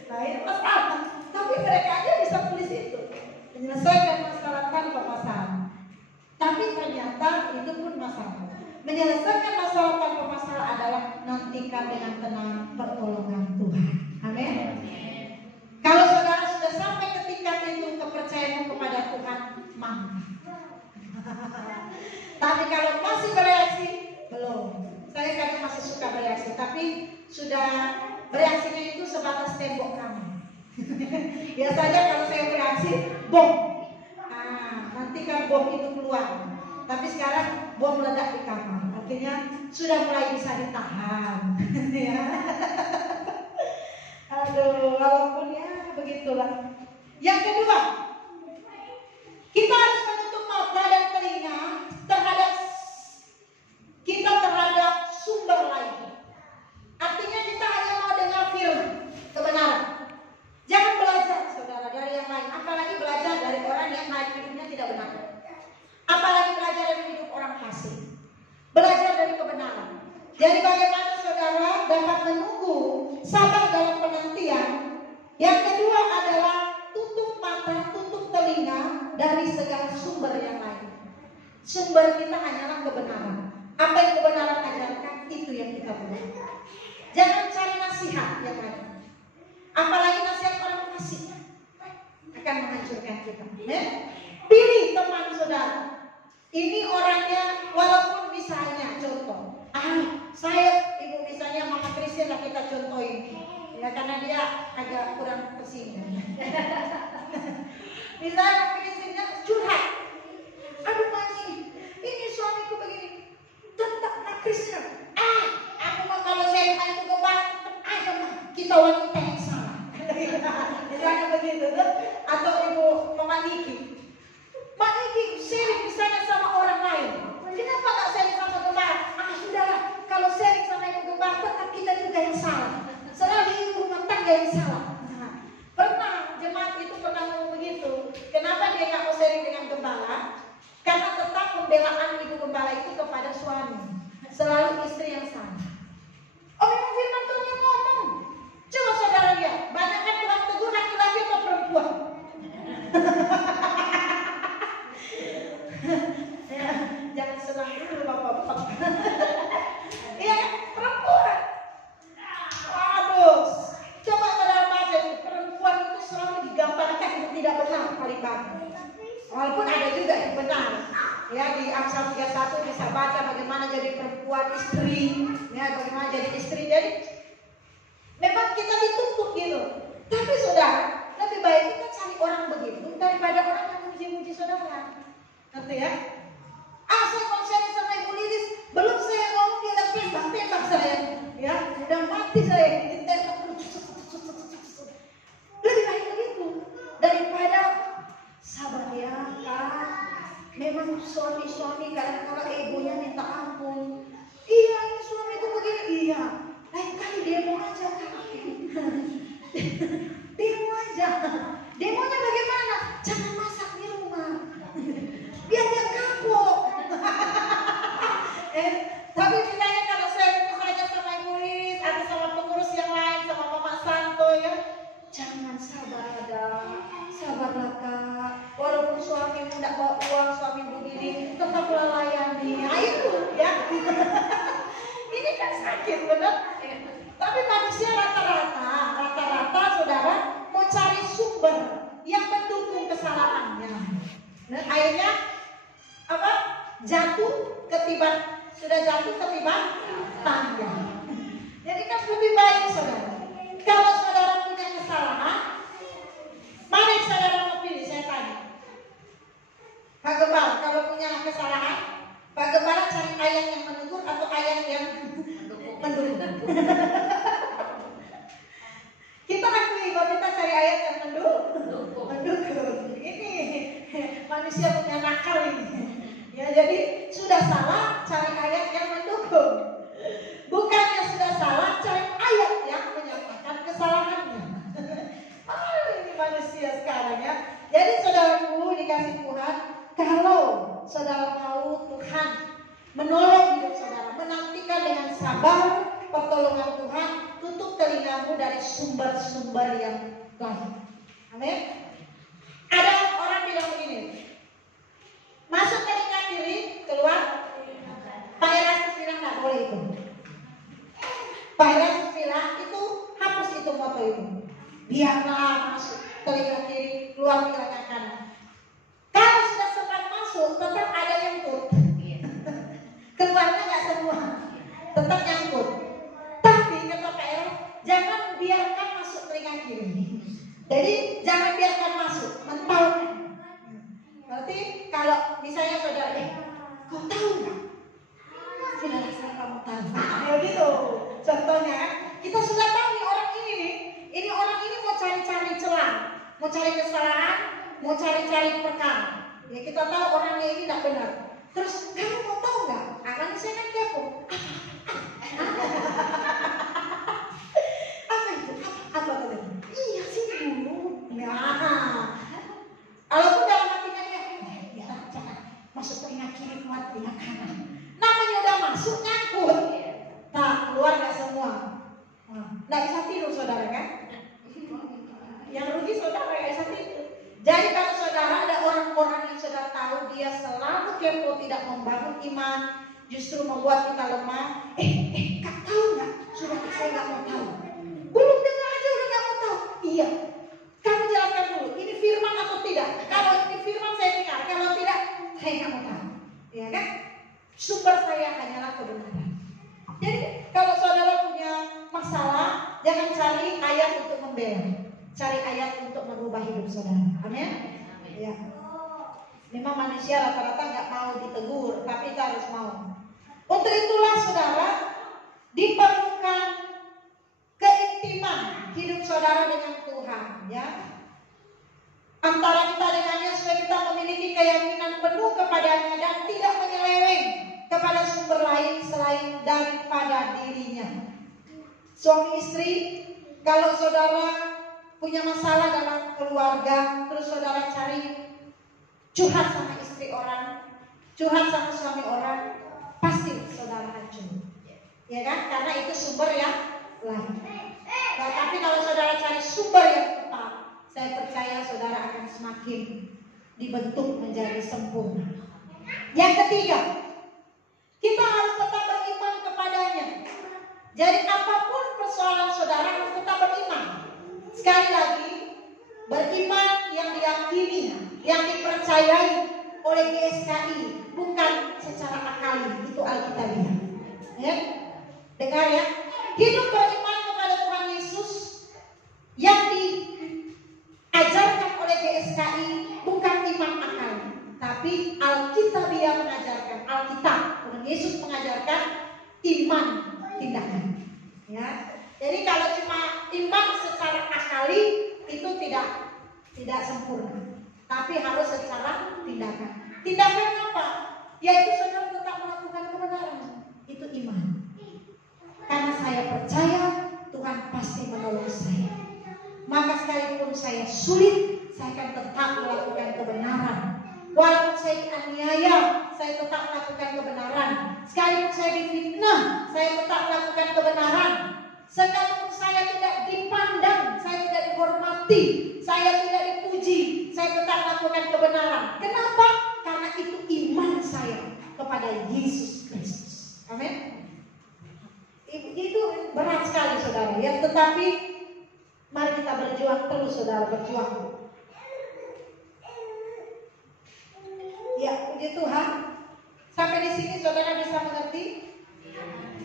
Nah, ini masalah. Tapi mereka aja bisa tulis itu, menyelesaikan masalah tanpa masalah. Tapi ternyata itu pun masalah. Menyelesaikan masalah tanpa masalah adalah nantikan dengan tenang pertolongan Tuhan. Amin. Kalau saudara sudah sampai ke tingkat itu, kepercayaan kepada Tuhan mantap. Tapi kalau masih bereaksi, belum. Saya kadang masih suka bereaksi, tapi sudah bereaksinya itu sebatas tembok kami. Biasanya kalau saya bereaksi, bom. Nah, nanti kan bom itu keluar. Tapi sekarang bom meledak di kamar. Artinya sudah mulai bisa ditahan. Ya. Aduh, walaupun ya begitulah. Yang kedua, kita harus menutup mata dan telinga terhadap sumber lain. Artinya kita hanya mau dengar firman kebenaran. Jangan belajar saudara dari yang lain, apalagi belajar dari orang yang hidupnya tidak benar. Apalagi belajar dari hidup orang fasik. Belajar dari kebenaran. Jadi bagaimana saudara dapat menunggu sabar dalam penantian? Yang kedua adalah tutup mata, tutup telinga dari segala sumber yang lain. Sumber kita hanyalah kebenaran. Apa yang kebenaran ajarkan, itu yang kita buat. Jangan cari nasihat yang lain. Apalagi nasihat orang fasik akan menghancurkan kita. Pilih teman saudara. Ini orangnya walaupun misalnya contoh, saya ibu misalnya Mama Kristen lah kita contohin, ya karena dia agak kurang tersinggung. Misalnya Mama Kristennya curhat, aduh Mami, ini suamiku begini, tetap Mama Kristen. Aku mah kalau saya main ke bawah, tetap aja mah kita wanita yang salah. Misalnya begitu, atau ibu Mama Niki. Pak Niki sharing misalnya sama orang lain. Kenapa gak sharing sama gembala? Sudahlah, kalau sharing sama ibu gembala tetap kita juga yang salah. Selalu ibu rumah tangga yang salah. Pernah jemaat itu pernah ngomong begitu. Kenapa dia gak mau sharing dengan gembala? Karena tetap pembelaan ibu gembala itu kepada suami. Selalu istri yang salah. Oh memang firman Tuhan yang ngomong. Coba saudara lihat, banyak kan Tuhan tegur laki-laki atau perempuan? Ya, jangan pasal 31 bisa baca bagaimana jadi perempuan istri, ya, bagaimana jadi istri. Jadi memang kita dituntut gitu. Tapi saudara, lebih baik kita cari orang begitu daripada orang yang memuji-muji saudara. Ngerti ya? Saya konsen sama Ibu Lilis, belum saya ngomong dia udah tembak saya, ya, udah mati saya ditembak. Lebih baik begitu daripada sabar ya Kak. Memang suami-suami kadang-kadang egonya minta ampun. Iya, ini suami itu begini. Iya, lain kali demo aja Kak. Demo aja. Demonya bagaimana? Jangan masak di rumah. Biar dia kapok. Tapi misalnya kalau saya misalnya sama Ibu Lilis atau sama pengurus yang lain, sama Mama Santo ya, jangan sabarlah Kak. Walaupun suami tidak bawa uang, suami begini, tetaplah layani. Nah itu ya. Ini kan sakit benar. Tapi manusia rata-rata saudara mau cari sumber yang mendukung kesalahannya. Dan akhirnya apa? Sudah jatuh ketiban tangga. Jadi kan lebih baik saudara. Kalau saudara punya kesalahan, mana yang saudara mau pilih? Saya tanya. Pak Gembala, kalau punya kesalahan, Pak Gembala cari ayat yang menegur atau ayat yang mendukung? Kita akui bahwa kita cari ayat yang mendukung. Ini manusia punya nakal ini. Ya, jadi sudah salah cari ayat yang mendukung. Bukannya sudah salah cari ayat yang menyatakan kesalahannya. Ini manusia sekarang ya. Jadi saudaraku dikasih Tuhan, kalau saudara mau Tuhan menolong hidup saudara, menantikan dengan sabar pertolongan Tuhan, tutup telingamu dari sumber-sumber yang lain. Amin. Ada orang bilang begini, masuk telinga kiri, keluar. Pak Erasmus bilang nggak boleh itu. Pak Erasmus bilang itu hapus itu foto itu. Biarlah masuk telinga kiri, keluar telinga kanan. Kalau sudah sempat masuk, tetap ada yang nyangkut. Keluarnya nggak semua, tetap nyangkut. Tapi kata Pak Erasmus, jangan biarkan masuk telinga kiri. Jadi jangan biarkan masuk, mental. Berarti kalau misalnya saudara, kau tahu nggak? Tidak rasa kamu tahu. Ya gitu. Contohnya kan, kita sudah tahu nih orang ini orang ini mau cari-cari celah, mau cari kesalahan, mau cari-cari perkara. Ya kita tahu orangnya ini tidak benar. Terus kamu mau tahu nggak? Akan saya kan kepo. Apa itu? Apa tadi? Iya sih dulu. Nah, walaupun dalam hatinya ya jangan masuk telinga kiri, keluar telinga kanan. Namanya udah masuk nyangkut. Nah, keluar nggak semua. Nggak bisa tidur saudara kan? Yang rugi saudara nggak bisa tidur. Jadi kalau saudara ada orang-orang yang sudah tahu dia selalu kepo, tidak membangun iman, justru membuat kita lemah. Kak tahu nggak? Sudah saya nggak mau tahu. Belum dengar aja udah nggak mau tahu. Iya. Kamu jelaskan dulu. Ini firman atau tidak? Kalau ini firman saya dengar. Kalau tidak, saya nggak mau tahu. Ya kan? Sumber saya hanyalah kebenaran. Jadi kalau saudara punya masalah, jangan cari ayat untuk membela, cari ayat untuk merubah hidup saudara. Amin. Ya. Memang manusia rata-rata nggak mau ditegur, tapi kita harus mau. Untuk itulah saudara, diperlukan keintiman hidup saudara dengan Tuhan, ya. Antara kita dengannya supaya kita memiliki keyakinan penuh kepadanya dan tidak menyeleweng kepada sumber lain selain daripada dirinya. Suami istri, kalau saudara punya masalah dalam keluarga, terus saudara cari curhat sama istri orang, curhat sama suami orang, pasti saudara hancur. Ya kan? Karena itu sumber yang lain. Tapi kalau saudara cari sumber yang tepat, saya percaya saudara akan semakin dibentuk menjadi sempurna. Yang ketiga, kita harus tetap beriman kepadanya. Jadi apapun persoalan saudara harus tetap beriman. Sekali lagi, beriman yang diyakini, yang dipercayai oleh GSKI, bukan secara akali, itu Alkitabiah. Ya, dengar ya. Hidup beriman kepada Tuhan Yesus yang diajarkan oleh GSKI bukan iman akal, tapi Alkitabiah mengajarkan, Alkitab, Tuhan Yesus mengajarkan iman tindakan. Ya, jadi kalau cuma iman secara akali itu tidak sempurna, tapi harus secara tindakan. Tindakan apa? Yaitu saudara tetap melakukan kebenaran. Itu iman. Karena saya percaya Tuhan pasti menolong saya. Maka sekalipun saya sulit, saya akan tetap melakukan kebenaran. Walaupun saya dianiaya, saya tetap melakukan kebenaran. Sekalipun saya difitnah, saya tetap melakukan kebenaran. Sekalipun saya tidak dipandang, saya tidak dihormati, saya tidak dipuji, saya tetap melakukan kebenaran. Kenapa? Karena itu iman saya kepada Yesus Kristus. Amin. Itu berat sekali saudara ya, tetapi mari kita berjuang terus saudara, berjuang. Ya, puji Tuhan. Sampai di sini saudara bisa mengerti?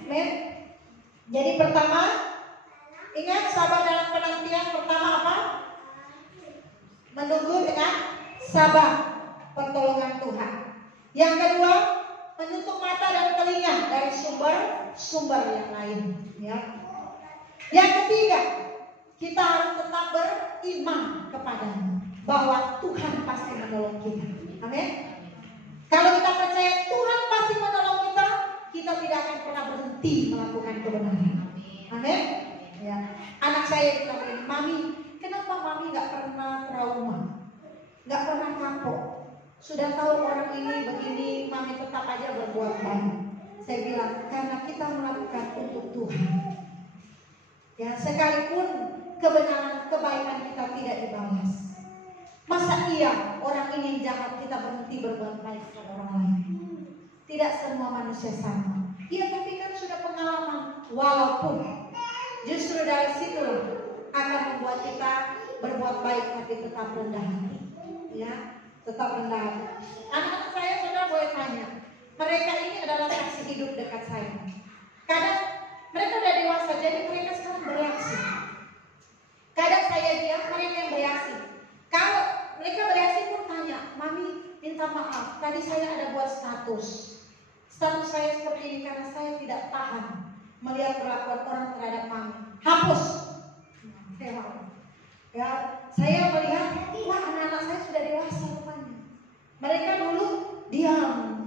Amin. Jadi pertama, ingat sabar dalam penantian. Pertama apa? Menunggu dengan sabar pertolongan Tuhan. Yang kedua, menutup mata dan telinga dari sumber yang lain. Ya. Yang ketiga, kita harus tetap beriman kepadanya bahwa Tuhan pasti menolong kita. Amin. Kalau kita percaya Tuhan pasti menolong kita, kita tidak akan pernah berhenti melakukan kebenaran. Amin. Ya. Anak saya bilang, Mami, kenapa Mami nggak pernah trauma, nggak pernah kapok? Sudah tahu orang ini begini, Mami tetap aja berbuat baik. Saya bilang, karena kita melakukan untuk Tuhan. Ya, sekalipun kebenaran, kebaikan kita tidak dibalas. Masa iya orang ini yang jahat kita berhenti berbuat baik kepada orang lain? Tidak semua manusia sama. Iya, tapi kan sudah pengalaman. Walaupun justru dari situlah akan membuat kita berbuat baik tapi tetap rendah hati. Ya, tetap rendah hati. Anak-anak saya sudah boleh tanya. Mereka ini adalah saksi hidup dekat saya. Kadang mereka sudah dewasa, jadi mereka sekarang bereaksi. Kadang saya diam, mereka yang bereaksi. Kalau mereka bereaksi pun tanya, Mami minta maaf, tadi saya ada buat status saya seperti ini karena saya tidak tahan melihat perlakuan orang terhadap Mami. Hapus. Ya, saya melihat, wah anak-anak saya sudah dewasa rupanya. Mereka dulu diam,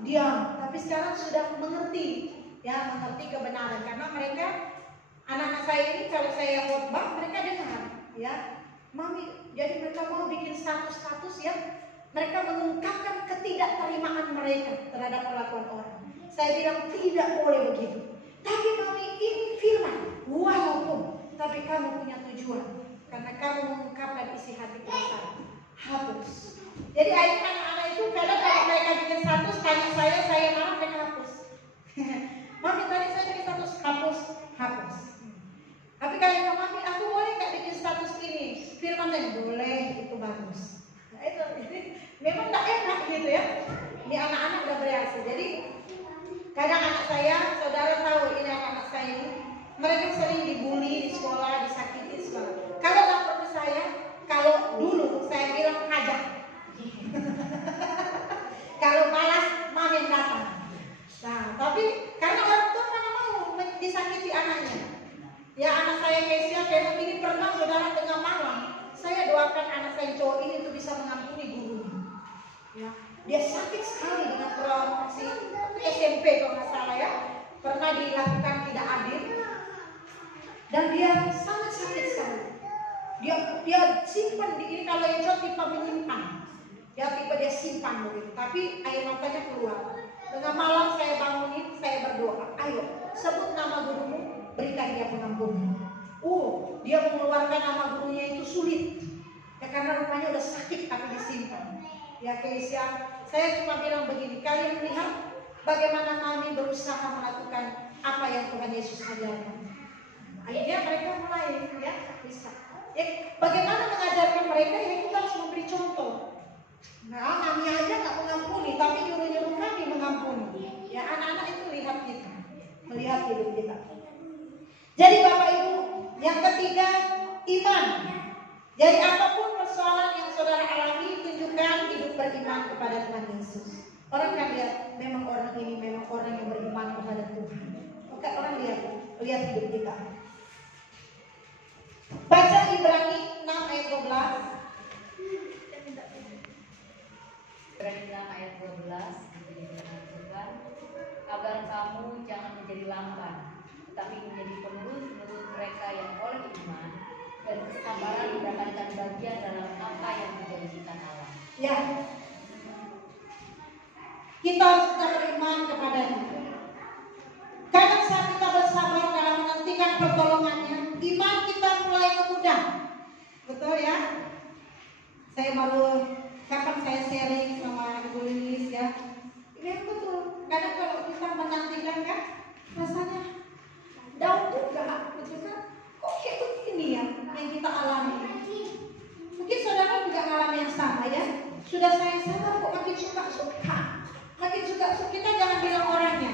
tapi sekarang sudah mengerti, ya, mengerti kebenaran. Karena mereka, anak-anak saya ini kalau saya khotbah, mereka dengar, ya, Mami, jadi mereka mau bikin status ya, mereka mengungkapkan ketidakterimaan mereka terhadap perlakuan orang. Saya bilang tidak boleh begitu. Tapi Mami, ini firman, walaupun, tapi kamu punya tujuan, karena kamu mengungkapkan isi hati perasaan. Hapus. Jadi anak-anak itu kadang kalau mereka bikin status, tanya saya marah, mereka hapus. Mami tadi saya bikin status, hapus. Tapi kalau Mami, aku boleh nggak bikin status ini? Firman saya boleh, itu bagus. Nah, itu memang nggak enak gitu ya. Ini anak-anak udah bereaksi. Jadi kadang anak saya, saudara tahu ini anak-anak saya ini, mereka sering dibully di sekolah, disakiti di sekolah. Kalau lapor ke saya, kalau dulu saya bilang hajar. Kalau balas, Mami yang datang. Nah, tapi karena orang tua mana mau disakiti anaknya. Ya, anak saya Kesia kayak begini pernah saudara tengah malam. Saya doakan anak saya cowok ini untuk bisa mengampuni gurunya. Ya, dia sakit sekali dengan trauma si SMP kalau nggak salah ya. Pernah dilakukan tidak adil. Dan dia sangat sakit sekali. Dia simpan di ini, kalau yang cowok tipe menyimpan. Dia simpan begitu. Tapi air matanya keluar. Tengah malam saya bangunin, saya berdoa. Ayo, sebut nama gurumu, berikan dia pengampunan. Dia mengeluarkan nama gurunya itu sulit. Ya karena rupanya udah sakit tapi disimpan. Ya Kesia, saya cuma bilang begini, kalian lihat bagaimana Mami berusaha melakukan apa yang Tuhan Yesus ajarkan. Akhirnya mereka mulai ya bisa. Ya, bagaimana mengajarkan mereka? Ya kita harus memberi contoh. Nah, kami aja nggak mengampuni, tapi nyuruh-nyuruh kami mengampuni. Ya, anak-anak itu lihat kita, melihat hidup kita. Jadi Bapak Ibu, yang ketiga, iman. Jadi apapun persoalan yang saudara alami, tunjukkan hidup beriman kepada Tuhan Yesus. Orang kan lihat, memang orang ini memang orang yang beriman kepada Tuhan. Oke, orang lihat hidup kita. Baca Ibrani 6 ayat 12. Ibrani 6 ayat 12 Tuhan, agar kamu jangan menjadi lamban, tetapi menjadi penerus-penerus mereka yang oleh iman dan kesabaran mendapatkan bagian dalam apa yang dijanjikan Allah. Ya, kita harus tetap beriman kepadanya. Kadang saat kita bersabar dalam menantikan pertolongannya, iman kita mulai memudar. Betul ya? Saya baru kapan saya sharing sama Ibu Lilis ya. Ini betul. Kadang kalau kita menantikan kan, rasanya down juga, betul kan? Kok kayak begini ya yang kita alami? Mungkin saudara juga mengalami yang sama ya. Sudah saya sabar kok makin suka-suka. Makin suka-suka, kita jangan bilang orangnya.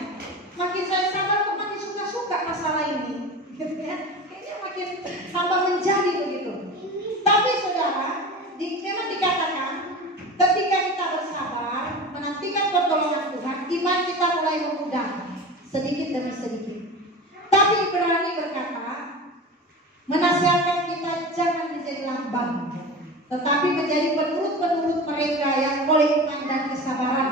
Makin saya sabar kok makin suka-suka masalah ini. Gitu ya. Kayaknya makin tambah menjadi begitu. Tapi saudara, memang dikatakan ketika kita bersabar menantikan pertolongan Tuhan, iman kita mulai memudar sedikit demi sedikit. Tapi Ibrani berkata, menasihatkan kita jangan menjadi lamban, tetapi menjadi penurut-penurut mereka yang oleh iman dan kesabaran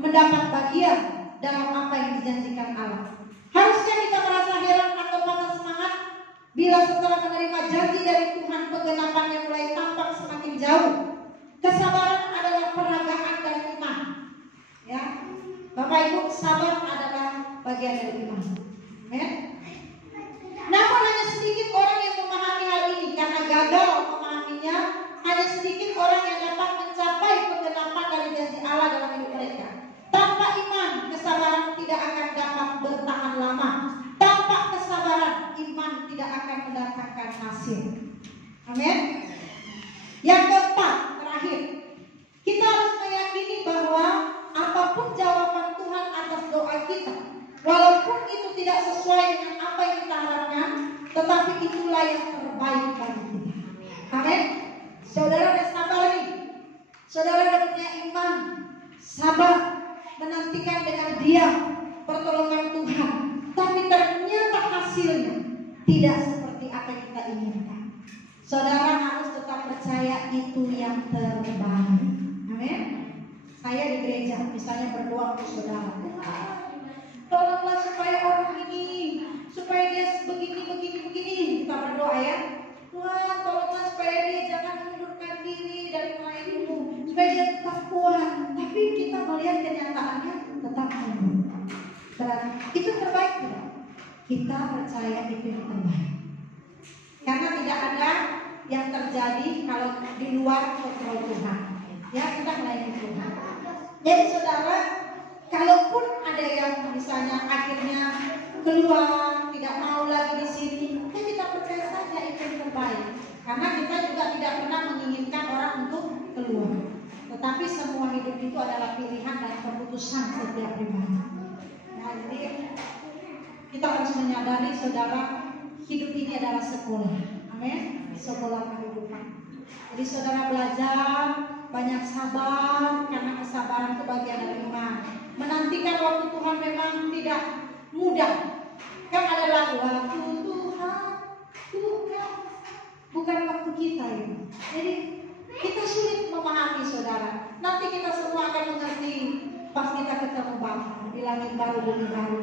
mendapat bagian dalam apa yang dijanjikan Allah. Haruskah kita merasa heran atau patah semangat bila setelah menerima janji dari Tuhan penggenapannya mulai tampak semakin jauh? Kesabaran adalah peragaan dari iman. Ya, Bapak Ibu, sabar adalah bagian dari iman. Ya. Namun hanya sedikit orang yang memahami hal ini karena gagal memahaminya. Hanya sedikit orang yang dapat mencapai penggenapan dari janji Allah dalam hidup mereka. Tanpa iman, kesabaran tidak akan dapat bertahan lama. Tanpa kesabaran, iman tidak akan mendatangkan hasil. Amin. Yang keempat, terakhir, kita harus meyakini bahwa apapun jawaban Tuhan atas doa kita, walaupun itu tidak sesuai dengan apa yang kita harapkan, tetapi itulah yang terbaik bagi kita. Amin. Saudara udah sabar nih. Saudara udah punya iman, sabar menantikan dengan diam pertolongan Tuhan, tapi ternyata hasilnya tidak seperti apa yang kita inginkan. Saudara harus tetap percaya itu yang terbaik. Amin. Saya di gereja misalnya berdoa untuk saudara, tolonglah supaya orang ini, supaya dia begini. Kita berdoa ya, Tuhan tolonglah supaya dia jangan mundurkan diri dari melayanimu, supaya dia tetap kuat. Tapi kita melihat kenyataannya tetap mundur. Itu terbaik tidak? Kita percaya itu yang terbaik. Karena tidak ada yang terjadi kalau di luar kontrol Tuhan. Ya, kita melayani Tuhan. Jadi saudara, kalaupun ada yang misalnya akhirnya keluar, tidak mau lagi di sini, ya kita percaya saja itu yang terbaik. Karena kita juga tidak pernah menginginkan orang untuk keluar. Tetapi semua hidup itu adalah pilihan dan keputusan setiap pribadi. Nah, jadi kita harus menyadari saudara, hidup ini adalah sekolah. Amin. Sekolah kehidupan. Jadi saudara belajar banyak sabar, karena kesabaran itu bagian dari iman. Menantikan waktu Tuhan memang tidak mudah. Kan ada lagu, waktu Tuhan bukan waktu kita ya. Jadi kita sulit memahami saudara. Nanti kita semua akan mengerti pas kita ketemu Bapa di langit baru bumi baru.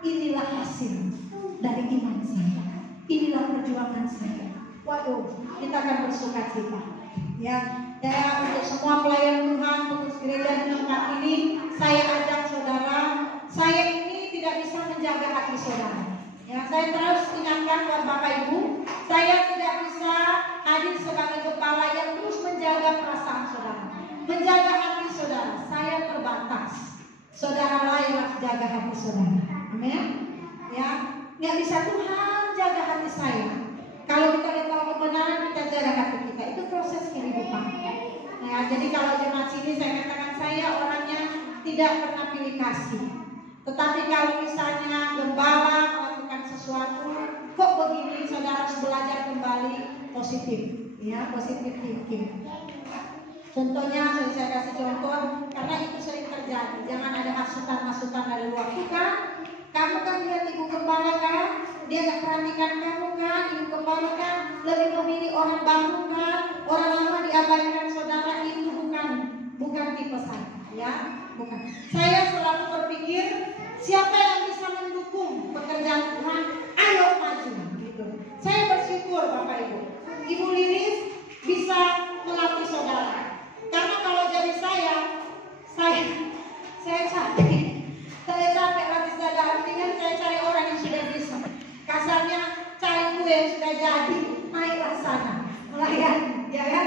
Inilah hasil dari iman saya. Inilah perjuangan saya. Waduh, kita akan bersuka cita. Ya, untuk semua pelayan Tuhan, untuk gereja di tempat ini, saya ajak saudara, saya ini tidak bisa menjaga hati saudara. Ya, saya terus ingatkan buat Bapak Ibu, saya tidak bisa hadir sebagai kepala yang terus menjaga perasaan saudara, menjaga hati saudara. Saya terbatas. Saudara lain harus jaga hati saudara. Amin. Ya, nggak bisa Tuhan jaga hati saya. Kalau kita tahu kebenaran, kita jaga hati kita. Itu proses kehidupan. Ya, jadi kalau jemaat sini saya katakan saya orangnya tidak pernah pilih kasih. Tetapi kalau misalnya gembala melakukan sesuatu, kok begini, saudara harus belajar kembali positif, ya, positif thinking. Contohnya, saya kasih contoh, karena itu sering terjadi. Jangan ada hasutan-hasutan dari luar. Bukan, kamu kan lihat ibu gembala kan, dia gak perhatikan kamu kan, ibu gembala kan lebih memilih orang baru kan, orang lama diabaikan. Saudara, itu bukan tipe saya, ya, bukan. Saya selalu berpikir, siapa yang bisa mendukung pekerjaan Tuhan, ayo maju, gitu. Saya bersyukur Bapak Ibu, Ibu Lilis bisa melatih saudara. Karena kalau jadi saya capek. Saya capek latih saudara. Artinya saya cari orang yang sudah bisa. Kasarnya cari kue yang sudah jadi, naiklah sana melayani, ya kan?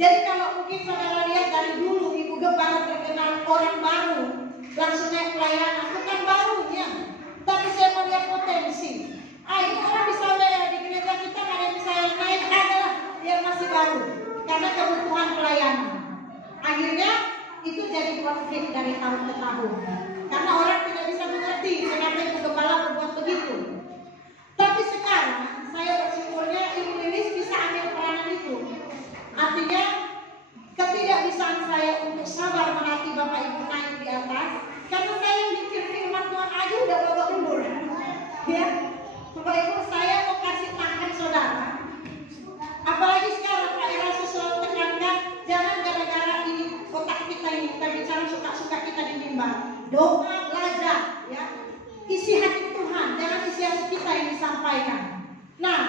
Jadi kalau mungkin saudara lihat dari dulu ibu gembala terkenal orang baru, langsung naik pelayanan, bukan barunya, tapi saya melihat potensi. Ini orang bisa di gereja kita ada yang bisa naik, adalah dia masih baru, karena kebutuhan pelayanan. Akhirnya itu jadi konflik dari tahun ke tahun, karena orang tidak bisa mengerti kenapa ibu gembala berbuat begitu. Tapi sekarang saya bersyukurnya Ibu Lilis bisa ambil peranan itu. Artinya ketidakbisaan saya untuk sabar melatih Bapak Ibu naik di atas, karena saya mikir firman Tuhan aja udah babak belur. Ya, Bapak Ibu, saya mau kasih tangan saudara. Apalagi sekarang Pak Eraso selalu tekankan, jangan gara-gara ini kotak kita ini kita bicara suka-suka kita di mimbar. Doa, belajar, ya. Isi hati Tuhan, jangan isi hati kita yang disampaikan. Nah,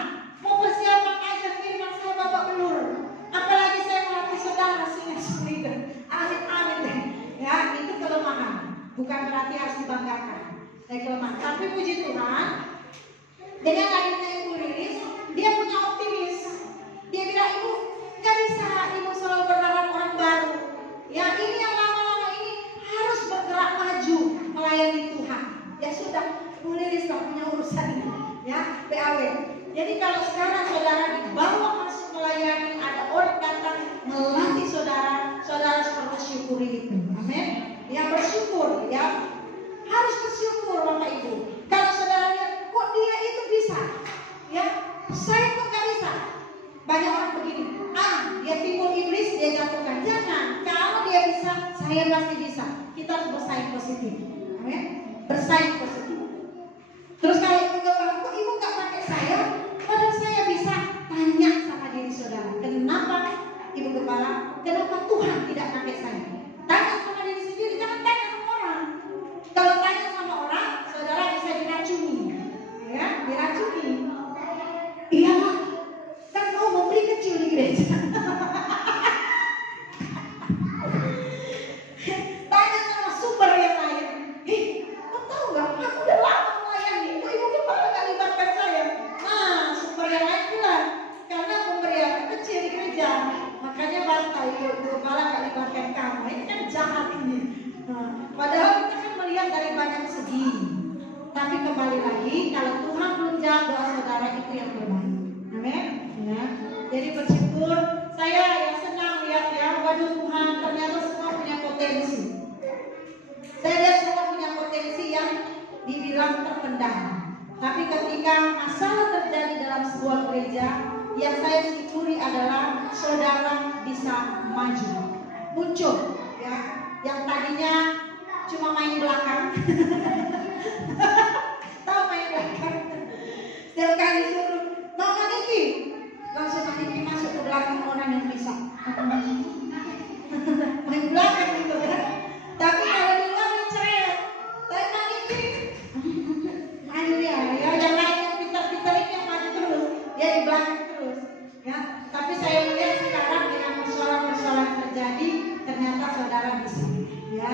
mau persiapan aja firman saya babak belur. Apalagi saya melatih saudara sini leader. Amin deh. Ya, itu kelemahan. Bukan berarti harus dibanggakan. Dari kelemahan. Tapi puji Tuhan, dengan adanya Ibu Lilis, dia punya optimis. Dia bilang, Ibu, nggak bisa Ibu selalu berharap orang baru. Ya, ini yang lama-lama ini harus bergerak maju melayani Tuhan. Ya sudah, Bu Lilis punya urusan ini. Ya, PAW. Jadi kalau sekarang saudara dibawa masuk melayani, ada orang datang melatih saudara, saudara harus bersyukuri itu. Amin. Yang bersyukur, ya, harus bersyukur Bapak Ibu. Kalau saudara lihat, kok dia itu bisa, ya, saya kok nggak bisa. Banyak orang begini, dia timbul iblis, dia jatuhkan. Jangan, kalau dia bisa, saya pasti bisa. Kita harus bersaing positif. Amin. Bersaing positif. Terus kalau ibu gembala, kok ibu nggak pakai saya? Padahal saya bisa. Tanya sama diri saudara, kenapa ibu gembala? Kenapa Tuhan tidak pakai saya? Tanya sama diri sendiri, jangan tanya sama orang. Kalau tanya sama orang, saudara bisa diracuni, ya, diracuni. Iya, kan kau memberi kecil di gereja. Tanya sama super yang lain. Kau tahu nggak? Aku udah lama melayani. Kok ibu gembala nggak libatkan saya? Nah, super yang lain bilang, karena pemberian kecil di gereja, makanya bantai ibu gembala nggak libatkan kamu. Ini kan jahat ini. Padahal kita kan melihat dari banyak segi. Tapi kembali lagi, kalau Tuhan belum jawab doa saudara, itu yang terbaik. Amin. Ya. Jadi bersyukur, saya yang senang lihat ya, waduh Tuhan, ternyata semua punya potensi. Saya lihat semua punya potensi yang dibilang terpendam. Tapi ketika masalah terjadi dalam sebuah gereja, yang saya syukuri adalah saudara bisa maju, muncul, ya. Yang tadinya cuma main belakang, tahu main belakang. Setiap kali suruh, Mama Niki, langsung Niki masuk ke belakang orang yang bisa. Main belakang gitu kan. Tapi kalau di luar diceret, Mama Niki, main dia, ya. Yang lain yang pintar-pintar ini yang maju terus, ya di belakang terus, ya. Tapi saya lihat sekarang dengan persoalan-persoalan terjadi, ternyata saudara bisa, ya.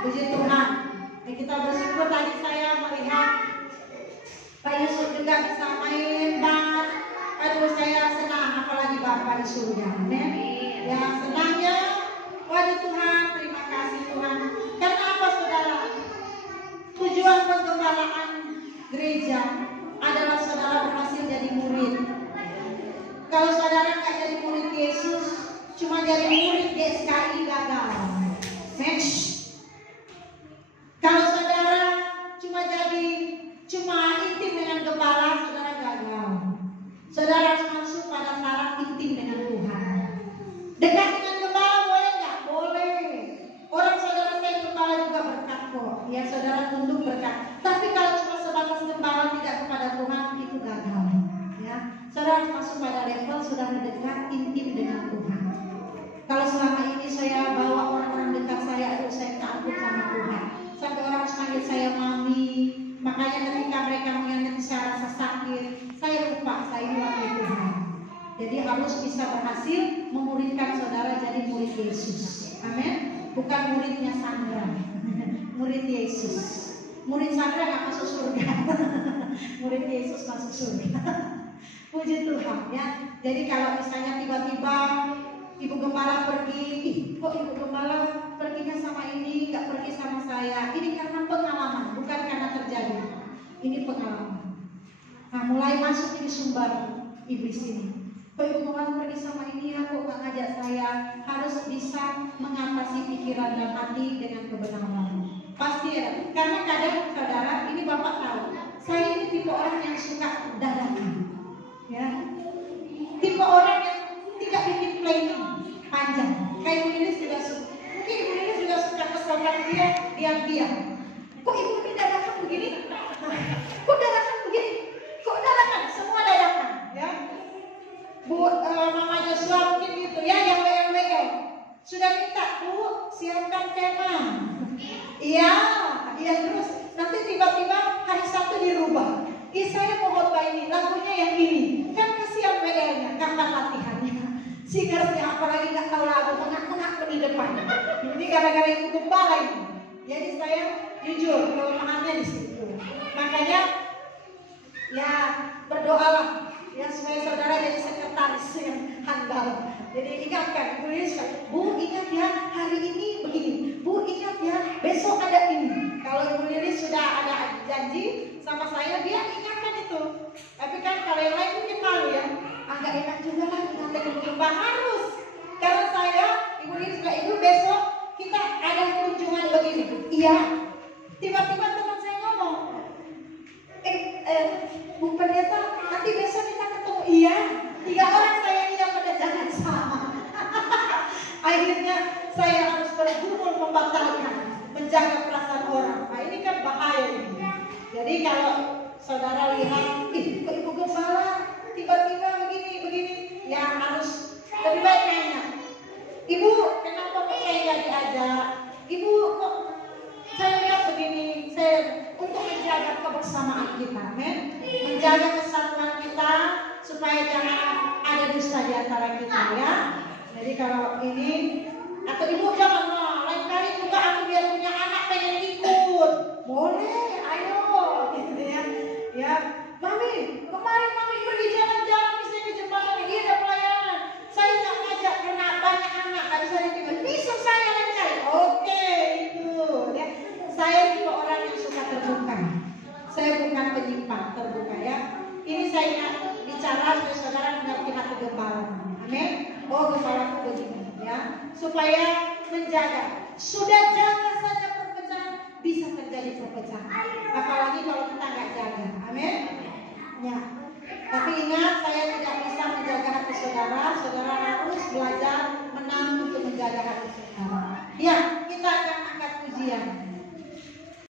Puji Tuhan. Ya, kita bersyukur tadi saya melihat Pak Yusuf juga bisa main band. Aduh, saya senang, apalagi Bapak di surga. Amin. Ya, senangnya. Waduh Tuhan, terima kasih Tuhan. Karena apa saudara? Tujuan penggembalaan gereja adalah saudara berhasil jadi murid. Kalau saudara nggak jadi murid Yesus, cuma jadi murid pada level sudah mendekat intim dengan Tuhan. Kalau selama ini saya bawa orang-orang dekat saya, aduh saya takut sama Tuhan. Sampai orang panggil saya mami. Makanya ketika mereka mengingat saya rasa sakit, saya lupa saya ini wakil Tuhan. Jadi harus bisa berhasil memuridkan saudara jadi murid Yesus. Amin. Bukan muridnya Sandra, murid Yesus. Murid Sandra nggak masuk surga. Murid Yesus masuk surga. Puji Tuhan ya. Jadi kalau misalnya tiba-tiba Ibu Gembala pergi, kok Ibu Gembala perginya sama ini, nggak pergi sama saya. Ini karena pengalaman, bukan karena terjadi. Ini pengalaman. Nah, mulai masuk ini sumber iblis ini. Kok Ibu Gembala pergi sama ini, kok nggak ngajak saya. Harus bisa mengatasi pikiran dan hati dengan kebenaran. Pasti ya, karena kadang saudara, ini Bapak tahu, saya ini tipe orang yang suka dadakan. Ya, tipe orang yang tidak bikin planning panjang. Kayak Ibu Lilis juga suka. Mungkin Ibu Lilis juga suka kesokan dia diam-diam. Kok Ibu ini dadakan begini? Kok dadakan begini? Kok dadakan? Semua dadakan, ya. Bu Mama Joshua mungkin gitu ya, yang WL. Sudah minta, Bu, siapkan tema. Iya terus. Nanti tiba-tiba hari Sabtu dirubah. Saya mau khotbah ini, lagunya yang ini. Kan kasihan WL-nya, kapan latihannya? Singersnya apalagi nggak tahu lagu, mengak-mengak di depan. Ini gara-gara Ibu Gembala ini. Jadi saya jujur, kelemahannya di situ. Makanya ya berdoalah ya supaya saudara jadi sekretaris yang handal. Jadi ingatkan Ibu Lilis, Bu ingat ya hari ini begini, Bu ingat ya besok ada ini. Kalau Ibu Lilis sudah ada janji sama saya, dia ingatkan itu. Tapi kan kalau yang lain mungkin malu ya, agak enak juga lah ingatkan Ibu Gembala harus. Karena saya Ibu Lilis juga Ibu besok kita ada kunjungan begini. Iya. Tiba-tiba teman saya ngomong, Bu Pendeta nanti besok kita ketemu. Iya. 3 orang saya iya pada jangan sama. Akhirnya saya harus bergumul membatalkan, menjaga perasaan orang. Nah ini kan bahaya ini. Jadi kalau saudara lihat, kok Ibu Gembala tiba-tiba begini, ya harus lebih baik nanya. Ibu, kenapa kok saya nggak diajak? Ibu, kok saya lihat begini? Saya untuk menjaga kebersamaan kita, menjaga kesatuan kita supaya jangan ada dusta di antara kita ya. Jadi kalau ini atau Ibu jangan lain kali juga aku biar punya anak pengen ikut, boleh, ayo, gitu ya. Ya, Mami, kemarin Mami pergi jalan-jalan misalnya ke Jepang, ini ada pelayanan. Saya nggak ngajak karena banyak anak, nggak bisa ditinggal. Bisa saya lain kali. Oke, itu ya. Saya juga orang yang suka terbuka. Saya bukan penyimpan, terbuka ya. Ini saya bicara supaya saudara mengerti hati Gembala. Amin. Oh, Gembala itu begini ya, supaya menjaga. Sudah jaga saja perpecahan, bisa terjadi perpecahan. Apalagi kalau kita nggak jaga. Amin. Ya. Tapi ingat, saya tidak bisa menjaga hati saudara. Saudara harus belajar menang untuk menjaga hati saudara.